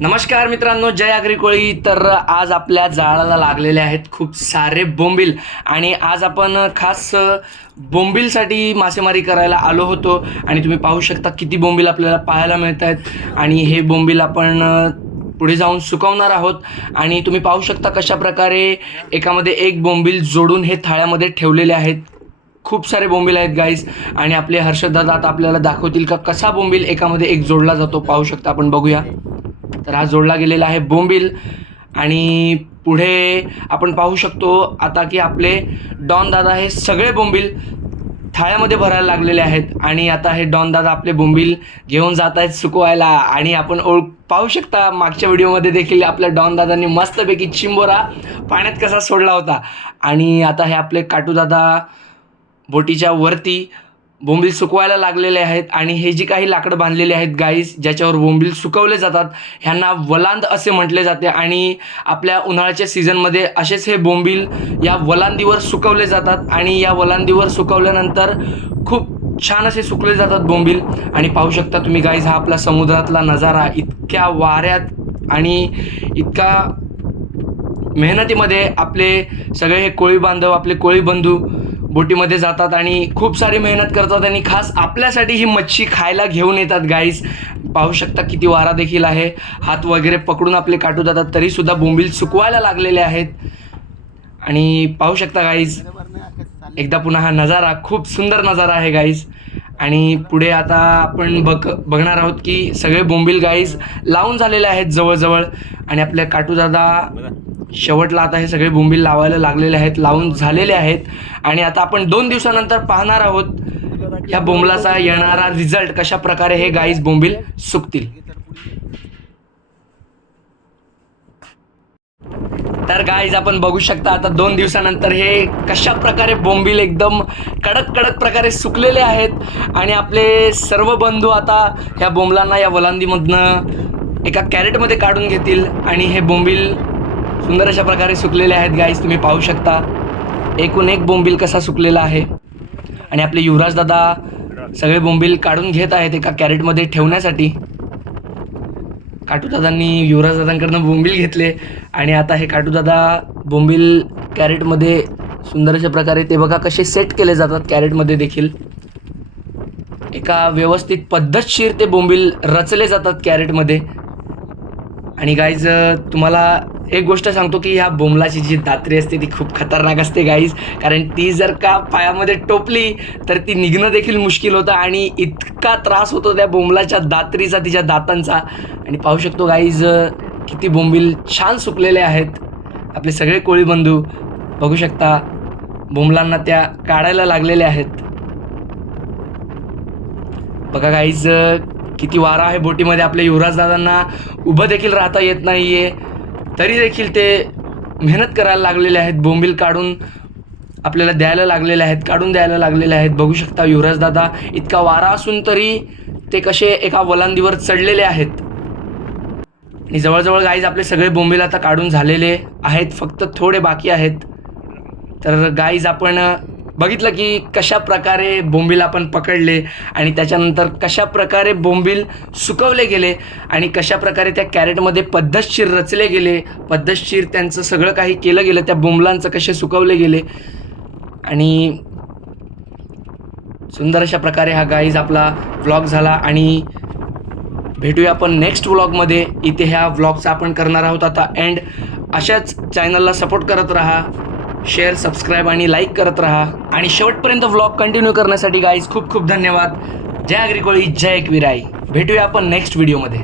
नमस्कार मित्रांनो जय आगरी तर आज आपल्या जाळाला लागलेले आहेत खूप सारे बोंबील. आणि आज आपण खास बोंबीलसाठी मासेमारी करायला आलो होतो. आणि तुम्ही पाहू शकता किती बोंबील आपल्याला पाहायला मिळत आहेत आणि हे बोंबील आपण पुढे जाऊन सुकवणार आहोत. आणि तुम्ही पाहू शकता कशा प्रकारे एकामध्ये एक बोंबील जोडून हे थाळ्यामध्ये ठेवलेले आहेत. खूप सारे बोंबील आहेत गाईज आणि आपले हर्षदादा आता आपल्याला दाखवतील का कसा बोंबील एकामध्ये एक जोडला जातो पाहू शकता आपण बघूया. तर हा जोडला गेलेला आहे बोंबील. आणि पुढे आपण पाहू शकतो आता की आपले डॉन दादा हे सगळे बोंबील थाळ्यामध्ये भरायला लागलेले आहेत. आणि आता हे डॉन दादा आपले बोंबील घेऊन जात आहेत सुकवायला. आणि आपण ओळख पाहू शकता मागच्या व्हिडिओमध्ये देखील आपल्या डॉन दादांनी मस्तपैकी चिंबोरा पाण्यात कसा सोडला होता. आणि आता हे आपले काटू दादा बोटीच्या वरती बोंबील सुकवायला लागलेले आहेत आणि हे जी काही लाकडं बांधलेली आहेत गाईज ज्याच्यावर बोंबील सुकवले जातात ह्यांना वलांद असे म्हटले जाते आणि आपल्या उन्हाळ्याच्या सीझनमध्ये असेच हे बोंबील या वलांदीवर सुकवले जातात आणि या वलांदीवर सुकवल्यानंतर खूप छान असे सुकले जातात बोंबील. आणि पाहू शकता तुम्ही गाईज हा आपला समुद्रातला नजारा इतक्या वाऱ्यात आणि इतका मेहनतीमध्ये आपले सगळे हे कोळी बांधव आपले कोळी बंधू बोटीमध्ये जातात आणि खूप सारी मेहनत करतात आणि खास आपल्यासाठी ही मच्छी खायला घेऊन येतात गाईस पाहू शकता किती वारा देखील आहे. हात वगैरे पकडून आपले काटू जातात तरीसुद्धा बोंबील सुकवायला लागलेले आहेत. आणि पाहू शकता गाईज एकदा पुन्हा हा नजारा खूप सुंदर नजारा आहे गाईज आणि पुढे आता आपण बघ बघणार आहोत की सगळे बोंबील गाईज लावून झालेले आहेत जवळजवळ. आणि आपल्या काटूदादा शेवटला आता हे सगळे बोंबील लावायला लागलेले आहेत लावून झालेले आहेत. आणि आता आपण दोन दिवसानंतर पाहणार आहोत या बोंबलाचा येणारा रिझल्ट कशा प्रकारे हे गाईज बोंबील सुकतील. तर गाईज आपण बघू शकता आता दोन दिवसानंतर हे कशा प्रकारे बोंबील एकदम कडक कडक प्रकारे सुकलेले आहेत. आणि आपले सर्व बंधू आता ह्या बोंबलांना या वलांदीमधनं एका कॅरेटमध्ये काढून घेतील. आणि हे बोंबील सुंदर अशा प्रकारे सुकलेले आहेत गाईज तुम्ही पाहू शकता. एकूण एक बोंबील कसा सुकलेला आहे. आणि आपले युवराज दादा सगळे बोंबील काढून घेत आहेत एका कॅरेटमध्ये ठेवण्यासाठी. काटूदादांनी युवराजदादांकडनं बोंबील घेतले आणि आता हे काटूदादा बोंबील कॅरेटमध्ये सुंदर अशा प्रकारे ते बघा कसे सेट केले जातात कॅरेटमध्ये देखील. एका व्यवस्थित पद्धतशीर ते बोंबील रचले जातात कॅरेटमध्ये. आणि गाईज तुम्हाला एक गोष्ट सांगतो की ह्या बोंबलाची जी दात्री असते ती खूप खतरनाक असते गाईज कारण ती जर का पायामध्ये टोपली तर ती निघणं देखील मुश्किल होतं आणि इतका त्रास होतो त्या बोंबलाच्या दात्रीचा तिच्या दातांचा. आणि पाहू शकतो गाईज किती बोंबील छान सुकलेले आहेत. आपले सगळे कोळी बंधू बघू शकता बोंबलांना त्या काढायला लागलेल्या आहेत. बघा गाईज किती वारा आहे बोटीमध्ये. आपल्या युवराज दादांना उभं देखील राहता येत नाही आहे तरी देखील ते मेहनत करायला लागलेले आहेत. बोंबील काढून आपल्याला द्यायला लागलेले आहेत काढून द्यायला लागलेले आहेत. बघू शकता युवराज दादा इतका वारा असून तरी ते कसे एका वलांदीवर चढलेले आहेत. आणि जवळजवळ गाईज आपले सगळे बोंबील आता काढून झालेले आहेत फक्त थोडे बाकी आहेत. तर गाईज आपण बघितलं की कशा प्रकारे बोंबील आपण पकडले आणि त्याच्यानंतर कशा प्रकारे बोंबील सुकवले गेले आणि कशा प्रकारे त्या कॅरेटमध्ये पद्धतशीर रचले गेले. पद्धतशीर त्यांचं सगळं काही केलं गेलं त्या बोंबलांचं कसे सुकवले गेले. आणि सुंदर अशा प्रकारे हा गाईज आपला व्लॉग झाला आणि भेटूया आपण नेक्स्ट व्लॉगमध्ये इथे ह्या व्लॉगचा आपण करणार आहोत आता. अँड अशाच चॅनलला सपोर्ट करत राहा. शेअर सबस्क्राईब आणि लाईक करत राहा. आणि शेवटपर्यंत व्लॉग कंटिन्यू करण्यासाठी गाईज खूप खूप धन्यवाद. जय अग्रिकोळी जय एकविराई. भेटूया आपण नेक्स्ट व्हिडिओमध्ये